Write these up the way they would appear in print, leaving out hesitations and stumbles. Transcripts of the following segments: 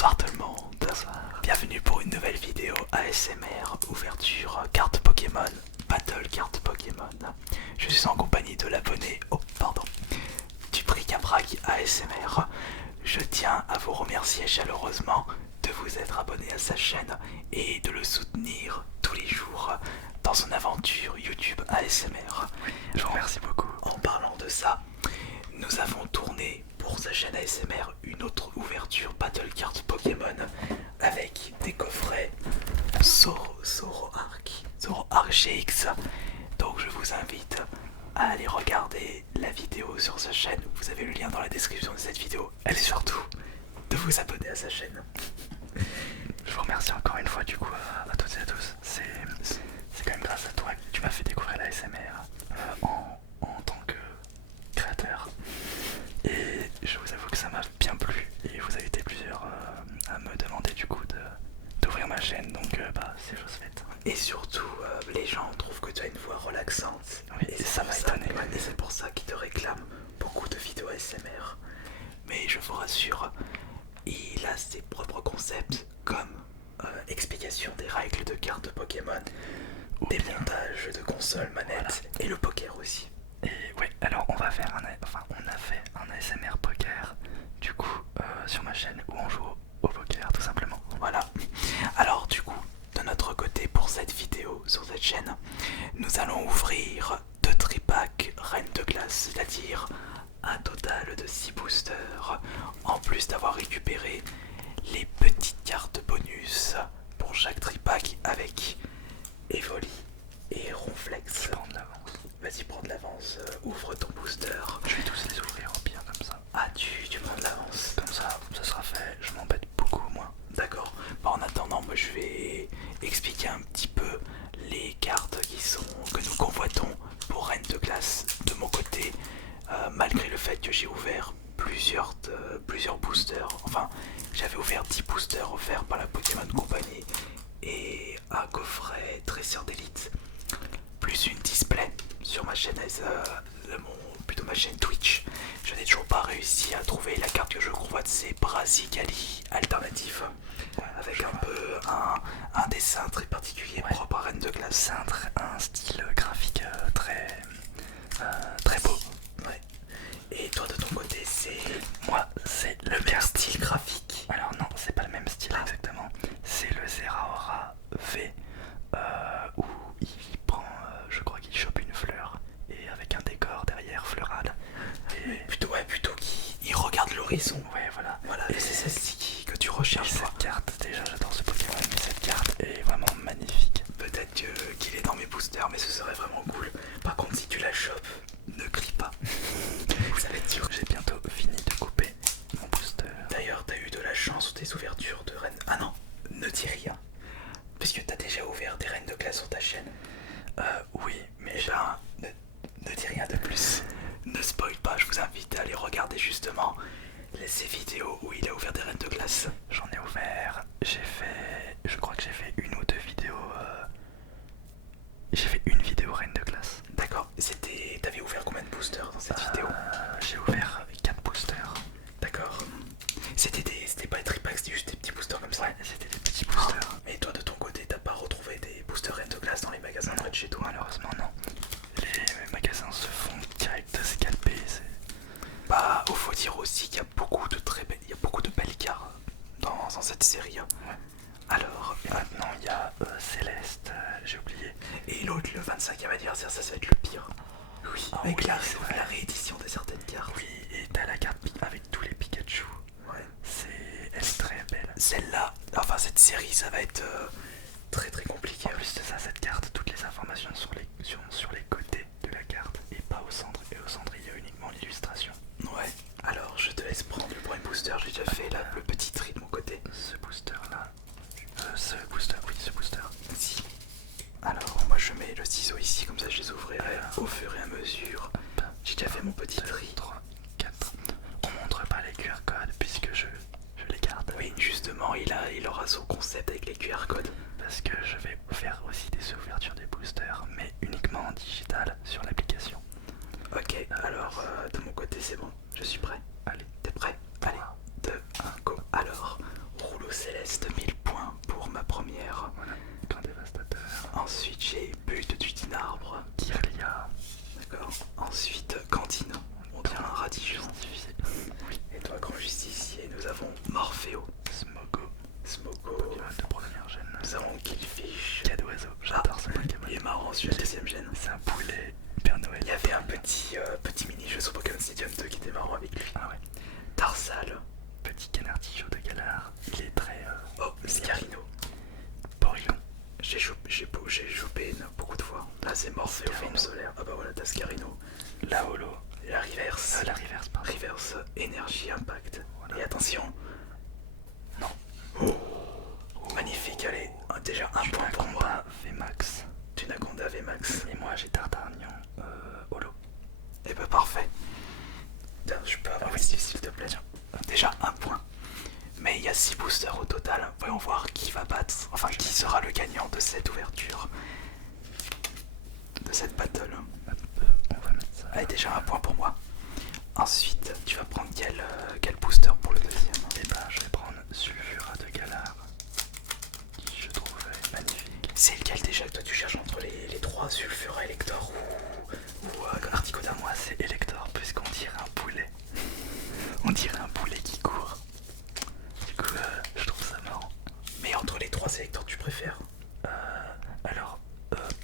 Bonsoir tout le monde. Bonsoir. Bienvenue pour une nouvelle vidéo ASMR ouverture carte Pokémon, Battle carte Pokémon. Je suis en compagnie de l'abonné, du Bric-à-Brac ASMR. Je tiens à vous remercier chaleureusement de vous être abonné à sa chaîne et de le soutenir tous les jours dans son aventure YouTube ASMR. Je vous remercie beaucoup. En parlant de ça, nous avons tourné pour sa chaîne ASMR une autre ouverture Battle Card Pokémon avec des coffrets Zoroark GX. Donc je vous invite à aller regarder la vidéo sur sa chaîne. Vous avez le lien dans la description de cette vidéo. Et surtout de vous abonner à sa chaîne. Je vous remercie encore une fois du coup à toutes et à tous. C'est quand même grâce à toi que tu m'as fait découvrir la SMR en tant que créateur. Et je vous avoue que ça m'a bien plu. Et vous avez été plusieurs à me demander du coup d'ouvrir ma chaîne. Donc c'est chose faite. Et surtout, les gens trouvent que tu as une voix relaxante. Oui, et ça m'a étonné. Et c'est pour ça qu'ils te réclament beaucoup de vidéos ASMR. Mais je vous rassure, il a ses propres concepts comme explication des règles de cartes Pokémon, des montages de consoles, manettes et le poker aussi. Et ouais, alors on a fait un ASMR poker du coup sur ma chaîne où on joue au poker tout simplement. Voilà. Alors du coup, de notre côté pour cette vidéo sur cette chaîne, nous allons ouvrir 2 tripacks Reine de Glace, c'est-à-dire un total de 6 boosters, en plus d'avoir récupéré les petites cartes bonus pour chaque tripack avec Evoli et Ronflex. Je prends de l'avance. Vas-y, prends de l'avance, ouvre ton booster. Je vais tous les ouvrir au pire comme ça. Ah, tu prends de l'avance. Comme ça sera fait, je m'embête beaucoup moins. D'accord. Bah, en attendant, moi je vais expliquer un petit peu les cartes que nous convoitons pour Reine de Glace. De mon côté, malgré le fait que j'ai ouvert plusieurs boosters, enfin j'avais ouvert 10 boosters offerts par la Pokémon Company et un coffret Dresseur d'élite, plus une display sur ma chaîne, plutôt ma chaîne Twitch. Je n'ai toujours pas réussi à trouver la carte que je convoite, c'est Brazigali alternatif, avec un peu un dessin très particulier propre à Reine de Glace. C'est un style graphique très beau. Ouais. Et toi de ton côté, moi c'est le même style graphique. Alors non, c'est pas le même style exactement. C'est le Zeraora V où il prend, je crois qu'il chope une fleur et avec un décor derrière floral. Et Plutôt qu'il regarde l'horizon. ouais, voilà. Et c'est celle-ci que tu recherches. Cette carte, déjà j'adore ce Pokémon, mais cette carte est vraiment magnifique. Peut-être qu'il est dans mes boosters, mais ce serait vraiment cool. Par contre, si tu la chopes, ne crie pas. Ça va être dur. J'ai bientôt fini de couper mon booster. D'ailleurs, t'as eu de la chance sur tes ouvertures de Reine. Ah non, ne dis rien. Puisque t'as déjà ouvert des Reines de Glace sur ta chaîne. Oui, mais ne dis rien de plus. Ne spoil pas, je vous invite à aller regarder justement ces vidéos où il a ouvert des Reines de Glace. j'en ai ouvert, je crois que j'ai fait une ou deux vidéos. J'ai fait une vidéo Reine de Glace. D'accord, t'avais ouvert combien de boosters dans cette vidéo? J'ai ouvert 4 boosters. D'accord. C'était pas des tripacks, c'était juste des petits boosters comme ça. Ouais, c'était des petits boosters. Et toi de ton côté, t'as pas retrouvé des boosters Reine de Glace dans les magasins près de chez toi? Malheureusement non. Les magasins se font direct scalper. Bah, faut dire aussi qu'il y a beaucoup de belles cartes dans cette série. Ouais. Alors, et maintenant il y a Céleste, j'ai oublié. Et l'autre, le 25e anniversaire, ça va être le pire. Oui, avec oui, la réédition de certaines cartes. Oui, et t'as la carte avec tous les Pikachu. Ouais. Elle est très belle. Celle-là, enfin cette série, ça va être très très compliqué. En plus de ça, cette carte, toutes les informations sur les côtés de la carte et pas au centre. Et au centre, il y a uniquement l'illustration. Ouais, alors je te laisse prendre le premier booster. J'ai déjà fait le petit tri de mon côté. Ce booster là. Ce booster. Si. Alors, moi je mets le ciseau ici, comme ça je les ouvrirai au fur et à mesure. J'ai déjà fait mon petit tri. 3, 4. On montre pas les QR codes puisque je les garde. Oui, justement, il aura son concept avec les QR codes. Parce que je vais faire aussi des ouvertures des boosters, mais uniquement en digital sur l'application. Ok, alors de mon côté c'est bon, je suis prêt. Allez, T'es prêt? Allez, 2, 1, go. Alors, roule reste 1000 points pour ma première. Voilà, grain dévastateur. Ensuite j'ai butte du Dinarbre. Kirlia. D'accord. Ensuite cantine. On dirait un radigeon. Oui. Et toi grand justicier, nous avons Morpheo. Smogo. Smogo. Pokémon de première gêne. Nous avons Killfish. Cas d'oiseau. J'adore ce Pokémon. Il est marrant celui-là, deuxième gène. C'est un poulet. Père Noël. Il y avait un petit mini-jeu sur Pokémon Stadium 2 qui était marrant avec lui. Ah ouais. Tarsal. Petit canartichaud de Galar. Il est très. Oh, Scarino. Porygon. J'ai chopé beaucoup de fois. Là c'est Morpheo, forme solaire. Ah bah voilà, t'as Scarino. La holo. La reverse. La reverse, pardon. Reverse, énergie, impact. Voilà. Et attention. Non. Magnifique, allez. Déjà un point pour moi. Tunaconda VMAX. Tunaconda VMAX. Et moi j'ai Tartagnan holo. Et bah parfait. Tiens, je peux avoir oui, s'il te plaît. Déjà un point. Mais il y a 6 boosters au total. Voyons voir qui va battre. Enfin, qui sera le gagnant de cette ouverture. De cette battle. On va mettre ça. Allez, déjà un point pour moi. Ensuite, tu vas prendre quel booster pour le deuxième? Et ben je vais prendre Sulfura de Galar. Qui je trouvais magnifique. C'est lequel déjà que toi tu cherches entre les trois, Sulfura, Elector ou Articoda? Moi c'est Elector puisqu'on dirait un poulet. On dirait un poulet qui court. Du coup je trouve ça marrant. Mais entre les trois Elector tu préfères? Alors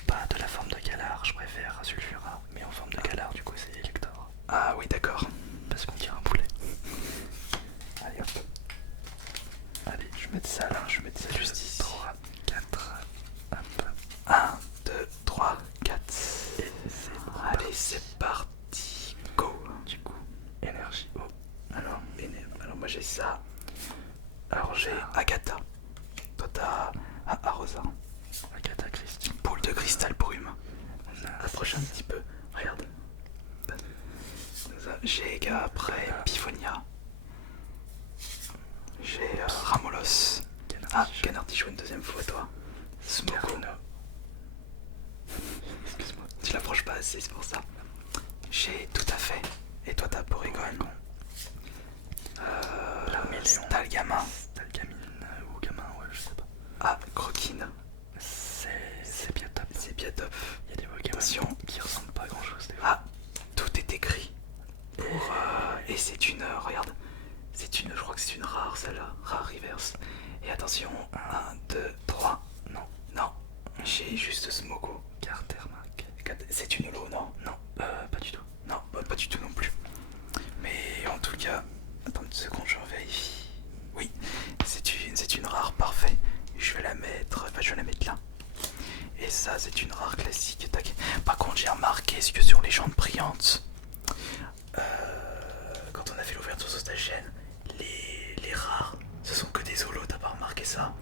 pas de la forme de Galar, je préfère Sulfura. Mais en forme de Galar du coup c'est Elector. Ah oui d'accord. Parce qu'on dirait un poulet. Allez hop. Allez, je mets ça là, je mets ça juste ici. 3, 4, hop. 1, 2, 3, 4. Et c'est Allez c'est parti. Go. du coup, énergie haut. Alors moi j'ai ça. Alors j'ai Agatha. Toi t'as Arosa. Agatha Christie. Boule de cristal brume. Approche un petit peu. Regarde. J'ai après Pifonia. J'ai Ramolos. Ah, Canartichaud une deuxième fois toi. Smogo. Excuse-moi. Tu l'approches pas assez, c'est pour ça. J'ai tout à fait. Et toi t'as Porygon. Stalgamin. Stalgamine ou gamin, ouais, je sais pas. Ah, Croquine. C'est bien top. C'est bien top. Il y a des Pokémon Attention. qui ressemblent pas à grand chose des fois. Ah, tout est écrit. Pour, et c'est une, regarde, je crois que c'est une rare celle-là, rare reverse. Et attention, 1, 2, 3. Non. Non, j'ai juste Smogo. Cartermac. C'est une holo, non? Non, pas du tout. Non, pas du tout non plus. Mais en tout cas, attends une seconde, je vérifie. Oui, c'est une rare, parfait. Je vais la mettre, enfin je vais la mettre là. Et ça, c'est une rare classique. Tac. Par contre, j'ai remarqué que sur les jantes brillantes, quand on a fait l'ouverture sur cette chaîne, les rares, ce sont que des holos, t'as pas remarqué ça?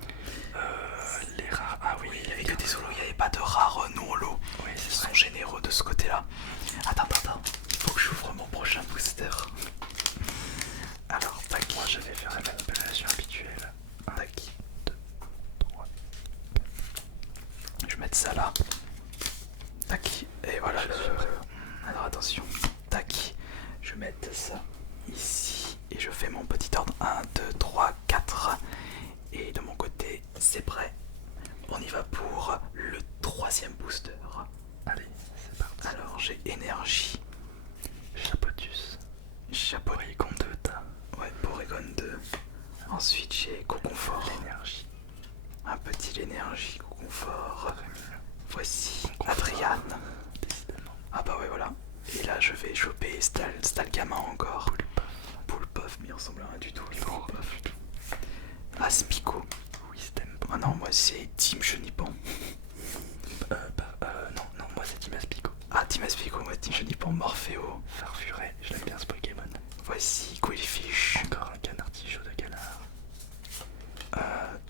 Les rares, ah oui, Il y avait que des holos, il n'y avait pas de rares non holos. Oui, Ils c'est sont vrai. généreux de ce côté-là. Attends, il faut que j'ouvre mon prochain booster. Alors, tac. Moi je vais faire la manipulation habituelle. Tac. 2, 3. Je vais mettre ça là. Tac. Et voilà le. Alors attention. Tac. Je vais mettre ça ici. Et je fais mon petit ordre. 1, 2, 3, 4. Et de mon côté, c'est prêt. On y va pour le troisième booster. Allez, c'est parti. Alors j'ai énergie. Chapotus. Chapeau. Porygon 2, t'as Ouais, Porygon 2. Ensuite j'ai Coconfort. l'énergie. Un petit l'énergie, Coconfort. Très mignon. Voici Adriane. Décidément. Ah bah ouais voilà. Et là je vais choper Stalgamin encore. Poulpuff, mais il ressemble à rien du tout. Poulpuff. Aspico. Wistempo. Ah non, moi c'est Team Chenipan. Non, moi c'est Team Aspico. Ah, Team Aspico, moi Team Chenipan. Morpheo. Farfuret, je l'aime bien ce Pokémon. Voici Quillfish. Encore un canartichaud de Galar.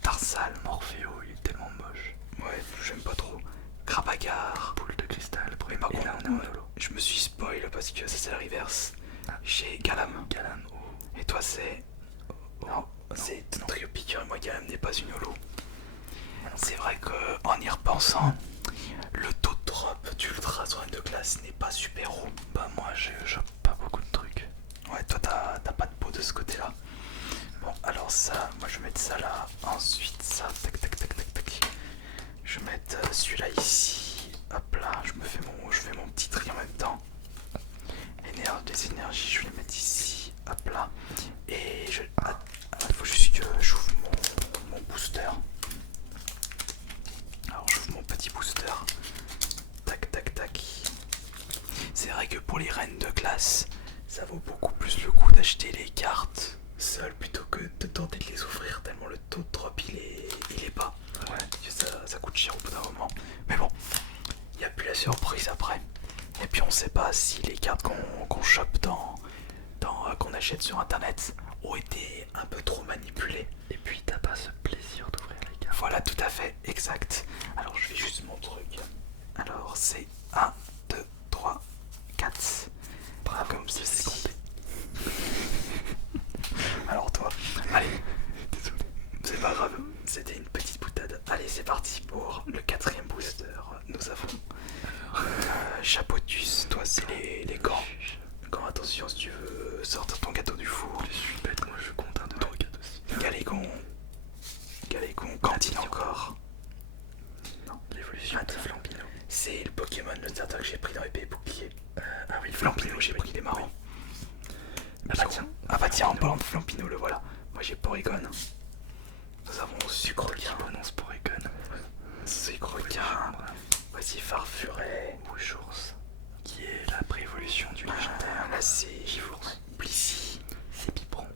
Tarsal. Morpheo, il est tellement moche. Ouais, j'aime pas trop. Crabagar. Boule de cristal, Mais par et contre, là on est en holo. je me suis spoil parce que ça c'est la reverse. Ah. J'ai Galam. Galam, oh. Et toi c'est. Non, c'est Trio Piqueur. Moi Galam n'est pas une holo. C'est vrai qu'en y repensant, le taux de drop d'ultra sur de classe n'est pas super haut. Bah moi je chope pas beaucoup de trucs. Ouais, toi t'as pas de peau de ce côté-là. Bon, alors ça, moi je vais mettre ça là. Ensuite, ça, tac, tac, tac, tac, tac. Je vais mettre celui-là ici. Hop là, je fais mon petit tri en même temps. Les énergies, je vais les mettre ici. Hop là. Et il faut juste que j'ouvre mon booster. Alors j'ouvre mon petit booster. Tac, tac, tac. C'est vrai que pour les reines de classe, ça vaut beaucoup plus le coup d'acheter les cartes seules plutôt que de tenter de les offrir tellement le taux de drop il est bas. Ouais. Ça coûte cher au bout d'un moment. Mais bon, il n'y a plus la surprise après. Et puis on sait pas si les cartes qu'on chope qu'on achète sur internet ont été un peu trop manipulées. Et puis t'as pas ce plaisir d'ouvrir les cartes. Voilà, tout à fait, exact. Alors je fais juste mon truc. Alors c'est 1, 2, 3, 4. Bravo, comme ceci. Alors toi, allez, désolé, c'est pas grave, c'était une petite boutade. Allez, c'est parti pour le 4ème booster. Nous avons Chapotus, toi c'est les gants. Quand attention si tu veux sortir ton gâteau du four. Je suis bête, moi je compte 1, 2, 3, 4 aussi. Galégon, Cantine encore. Non, l'évolution de Flampino. C'est le Pokémon, le starter que j'ai pris dans épée et bouclier. Ah oui, Flampino, j'ai pris, il est marrant. Ah bah tiens, en parlant de Flampino, le voilà. Moi j'ai Porygon. Nous avons Sucrequin. Prononce Porygon. Sucrequin. Voici Farfuret. Rouchours, qui est la préévolution du légendaire. Là c'est Gifours. Blissey. C'est Biberon.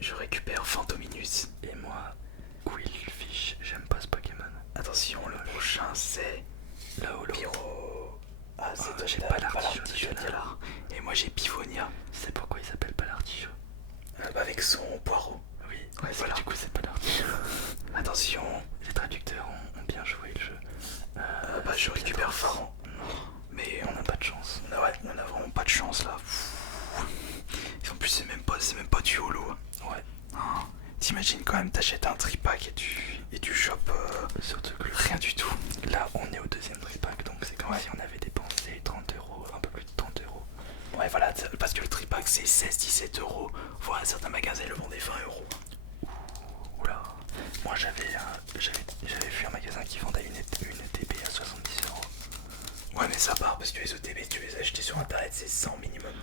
Je récupère Fantominus. Et moi, Quillfish, j'aime pas ce Pokémon. Attention, le prochain c'est Là où Pyro. Ah, c'est j'ai pas l'artichaut là. Et moi j'ai Pivonia. C'est pourquoi il s'appelle pas l'artichaut. Avec son poireau. Oui, Ouais, voilà. du coup c'est pas l'artichaut. Attention. Les traducteurs ont bien joué le jeu. Je récupère Pharaon. Mais on n'a pas de chance. On a vraiment pas de chance là. En plus c'est même pas du holo. Ouais. Hein. T'imagines quand même, t'achètes un tripack et tu chopes surtout que rien du tout. Là on est au 2ème tripack, donc c'est comme si on avait dépensé 30 €, un peu plus de 30 €. Ouais voilà, parce que le tripack c'est 16-17 €. Voilà, certains magasins le vendaient 20 €. Oula. Moi j'avais vu un magasin qui vendait une ETB à 70 €. Ouais mais ça part parce que les ETB tu les as achetés sur internet, c'est 100 minimum.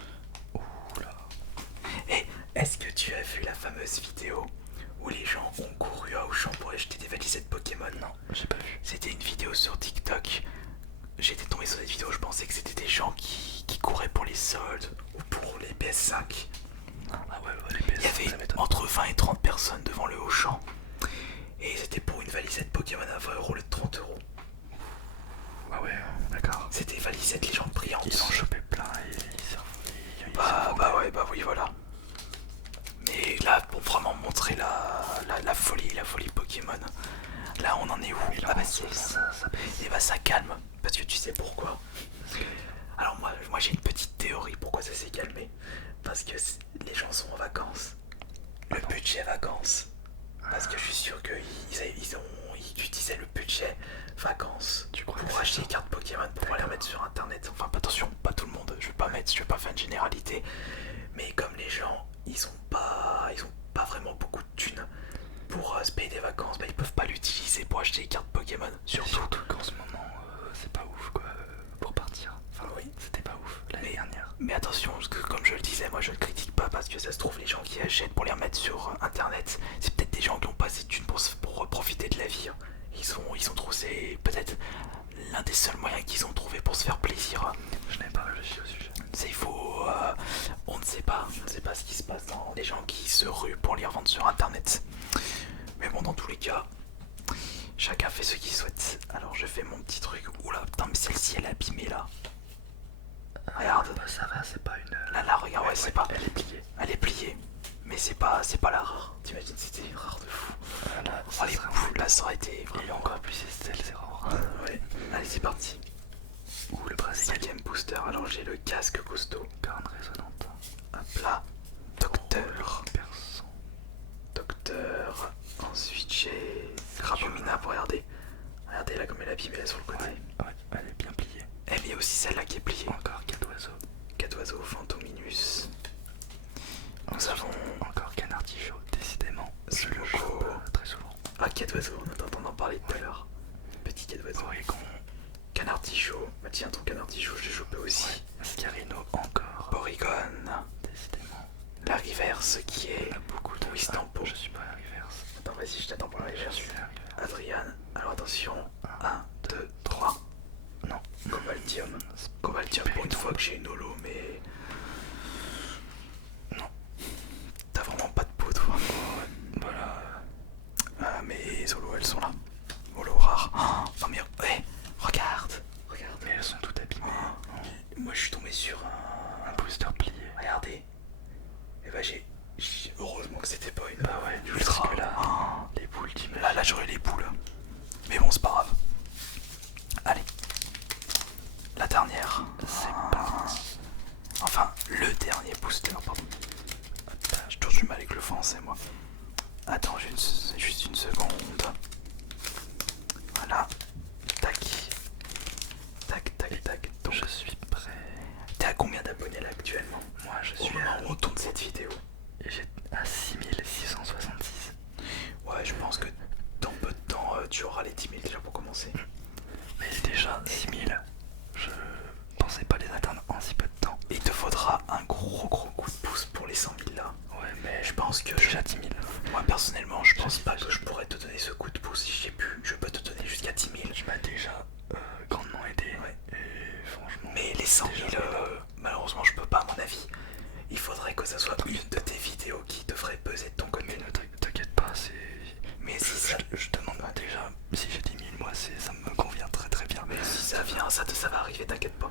Oula. Et est-ce que tu as vu la fameuse vidéo où les gens ont couru à Auchan pour acheter des valisettes Pokémon? Non, j'ai pas vu. C'était une vidéo sur TikTok. J'étais tombé sur cette vidéo, je pensais que c'était des gens qui couraient pour les soldes ou pour les PS5. Ah ouais, les PS5. Il y avait entre 20 et 30 personnes devant le Auchan. Et c'était pour une valisette Pokémon à 20 € le de 30 €. Ah ouais, d'accord. C'était valisette légende brillante. Ils en chopaient plein et bah oui voilà. Mais là pour vraiment montrer la folie Pokémon. Là on en est où? Ah bah ça calme. Parce que tu sais pourquoi? Alors moi j'ai une petite théorie pourquoi ça s'est calmé. Parce que les gens sont en vacances. Le budget vacances. Parce que je suis sûr qu'ils utilisaient le budget vacances pour acheter des cartes Pokémon pour les remettre sur internet. Enfin attention, pas tout le monde, je vais pas faire une généralité. Mais comme les gens ils ont pas vraiment beaucoup de thunes pour se payer des vacances, bah ils peuvent pas l'utiliser pour acheter des cartes Pokémon. Surtout qu'en ce moment c'est pas ouf quoi pour partir. Enfin oui, c'était pas ouf l'année dernière. Mais attention, parce que comme je le disais, moi je ne critique pas parce que ça se trouve les gens qui achètent pour les remettre sur internet, c'est peut-être des gens qui n'ont pas assez de thunes pour profiter de la vie. Ils ont trouvé, c'est peut-être l'un des seuls moyens qu'ils ont trouvé pour se faire plaisir. Je n'ai pas réfléchi au sujet. C'est faux, on ne sait pas ce qui se passe dans les gens qui se ruent pour les revendre sur internet. Mais bon, dans tous les cas, chacun fait ce qu'il souhaite. Alors je fais mon petit truc. Oula, putain, mais celle-ci elle est abîmée là. Regarde. Bah ça va, c'est pas une. Là, regarde, ouais, c'est pas. Elle est pliée. Elle est pliée. Mais c'est pas la rare. T'imagines, c'était une rare de fou. Là, les boules, là, ça aurait été vraiment. Et encore plus, c'est rare. Ouais, allez, c'est parti. Ouh, le Brésil. 5ème booster. Alors j'ai le casque costaud. Corne résonante. Hop là. Docteur. Perçant. Docteur. Ensuite j'ai Crabomina pour regarder. Regardez là comme elle est abîmée là sur le côté. Ouais, elle est bien pliée. Et il y a aussi celle-là qui est pliée. Encore 4 oiseaux. 4 oiseaux, Fantominus. Nous avons encore Canartichaud. je le logo. chope très souvent. Ah, quai d'oiseau, on est en train d'en parler tout à l'heure. Petit quai d'oiseau. Oregon. Canard tichot. Bah tiens, ton canard tichot, je l'ai chopé aussi. Scarino encore. Porygon. Décidément. La reverse qui est On a beaucoup de... pour Istanbul. Je suis pas à la reverse. Attends, vas-y, je t'attends pour la Je reverse. suis à la reverse. Adrian, alors attention. 1, 2, 3. Non. Cobaltium. Cobaltium pour une fois que j'ai une holo, mais. Non. T'as vraiment pas de peau, toi. Voilà. Ah, mais les holos, elles sont là. Holo rare. Oh, non, mais. Ouais, regarde. Regarde. Mais elles sont toutes abîmées. Moi, je suis tombé sur un. Un booster plié. Regardez. Et bah, heureusement que c'était pas une. Bah ouais, ultra. parce que là, Oh. les boules d'image. Là, j'aurais les boules. Mais bon, c'est pas grave. Allez. La dernière. C'est parti. Enfin, le dernier booster, pardon. J'ai toujours du mal avec le français, moi. Attends, juste une seconde. Voilà. Tac. Tac, tac, tac. Donc, Je suis prêt. t'es à combien d'abonnés là actuellement? Moi, je Au suis moment où on tourne cette vidéo. à 6666. Ouais, je pense que dans peu de temps, tu auras les 10 000 déjà pour commencer. Mais déjà, 6000. Je pensais pas les atteindre en si peu de temps. Il te faudra un gros coup de pouce pour les 100 000 là. Ouais, mais Je pense que déjà 10 000. moi personnellement, je pense pas que je pourrais te donner ce coup de pouce si j'ai pu. Je peux te donner jusqu'à 10 000. Tu m'as déjà grandement aidé. Ouais. Et franchement. Mais les 100 000, déjà, malheureusement, je peux pas, à mon avis. Il faudrait que ça soit une de tes vidéos qui devrait peser de ton côté. Mais ne t'inquiète pas, c'est. Mais si ça, Je demande déjà si j'ai 10 000, moi ça me convient très très bien. mais si ça vient, ça va arriver, t'inquiète pas.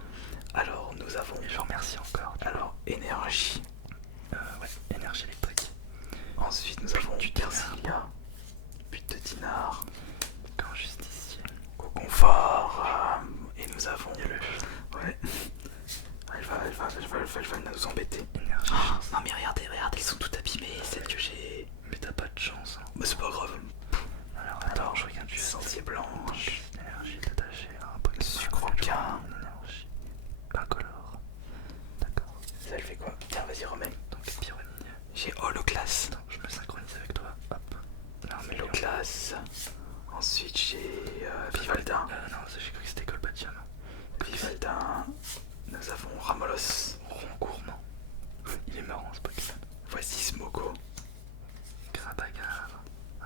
Alors, nous avons. Et je remercie encore. Alors, énergie. Ouais, énergie électrique. Ensuite, nous avons du Persilia. But de Dinar. Quand justicier. Confort. Et nous avons. Il y a le Ouais. Elle va nous embêter. énergie. Non, mais regardez, elles sont toutes abîmées. Celles que j'ai. Mais t'as pas de chance. Hein. Bah, c'est pas grave. Alors je regarde juste. Sentier blanche. Énergie détachée, un Pokémon. Sucroquin. Énergie. Incolore. D'accord. Ça, elle fait quoi? Tiens, vas-y, remets. Donc pyramide. J'ai Holoclass. Attends, je me synchronise avec toi. Hop. L'armée Holoclass. Ensuite, j'ai Vivaldin. Non, j'ai cru que c'était Golbatium. Vivaldin. Nous avons Ramolos. Rond gourmand. Il est marrant ce Pokémon. Voici Smoko. Krabagar.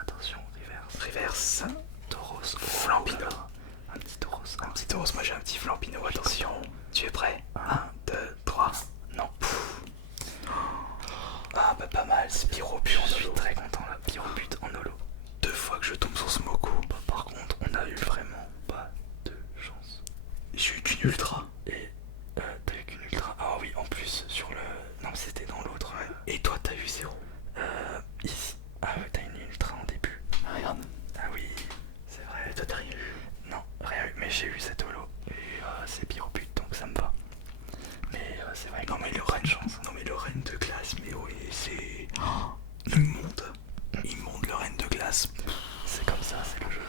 Attention, reverse. Reverse. Tauros. Flampino. Un petit Tauros. Un petit Tauros, moi j'ai un petit Flampino. Attention. Tu es prêt? 1, 2, 3. Non. Ah, bah pas mal. Spirobu Je en suis holo. très content là. Pyropute en holo. 2 fois que je tombe sur Smoko. Bah, par contre, on a eu vraiment pas de chance. J'ai eu qu'une ultra. Et t'as eu qu'une ultra. Ah oui, en plus, sur le. Non, mais c'était dans l'autre. Et toi, t'as eu 0. Ici. Ah ouais, t'as une ultra en début. Regarde. Ah oui, c'est vrai. Et toi, t'as rien eu. Non, rien eu, mais j'ai eu cette holo. Et c'est Pyropute, donc ça me va. Mais c'est vrai que Non, mais le pas reine, de chance. non, mais le reine de glace, mais oui, c'est. Immonde. Immonde, le reine de glace. C'est comme ça, c'est le jeu.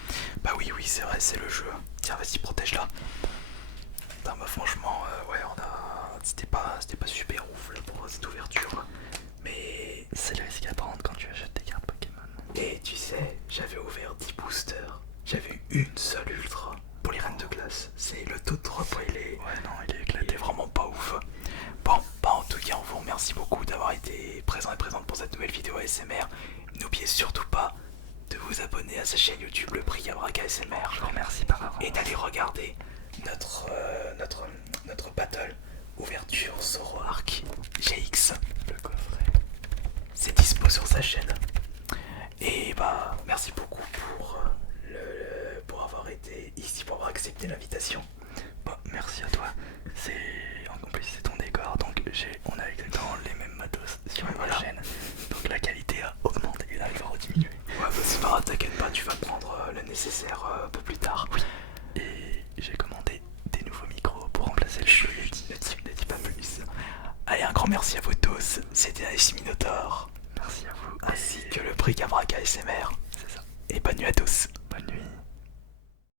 Bah oui, c'est vrai, c'est le jeu. Tiens, vas-y, protège-la. Putain, bah franchement, ouais, on a. C'était pas super ouf là pour cette ouverture. Mais. C'est le risque à prendre quand tu achètes des cartes Pokémon. Et tu sais, j'avais ouvert 10 boosters. J'avais eu une seule ultra pour les reines de glace. C'est le taux de drop, il est. Ouais, non, il est Il éclaté. est vraiment pas ouf. Bon, bah en tout cas, on vous remercie beaucoup d'avoir été présent et présente pour cette nouvelle vidéo ASMR. N'oubliez surtout pas de vous abonner à sa chaîne YouTube Le Prix Gabrac ASMR. Je vous remercie par avance. Et d'aller regarder notre battle ouverture Zoroark GX. Le coffret. C'est dispo sur sa chaîne. Et bah merci beaucoup pour avoir été ici, pour avoir accepté l'invitation. Bon, merci à toi. En plus c'est ton décor, donc on a exactement les mêmes matos sur la chaîne. Donc la qualité a augmenté et là il va rediminuer. Ouais, bah c'est pas grave, t'inquiète pas, tu vas prendre le nécessaire un peu plus tard. Oui. Et j'ai commandé des nouveaux micros pour remplacer le jeu Yeti. Ne dis pas plus. Allez, un grand merci à vous tous. C'était Alice Minotaur. Merci à vous. Ainsi que le prix Gabrac ASMR. C'est ça. Et bonne nuit à tous.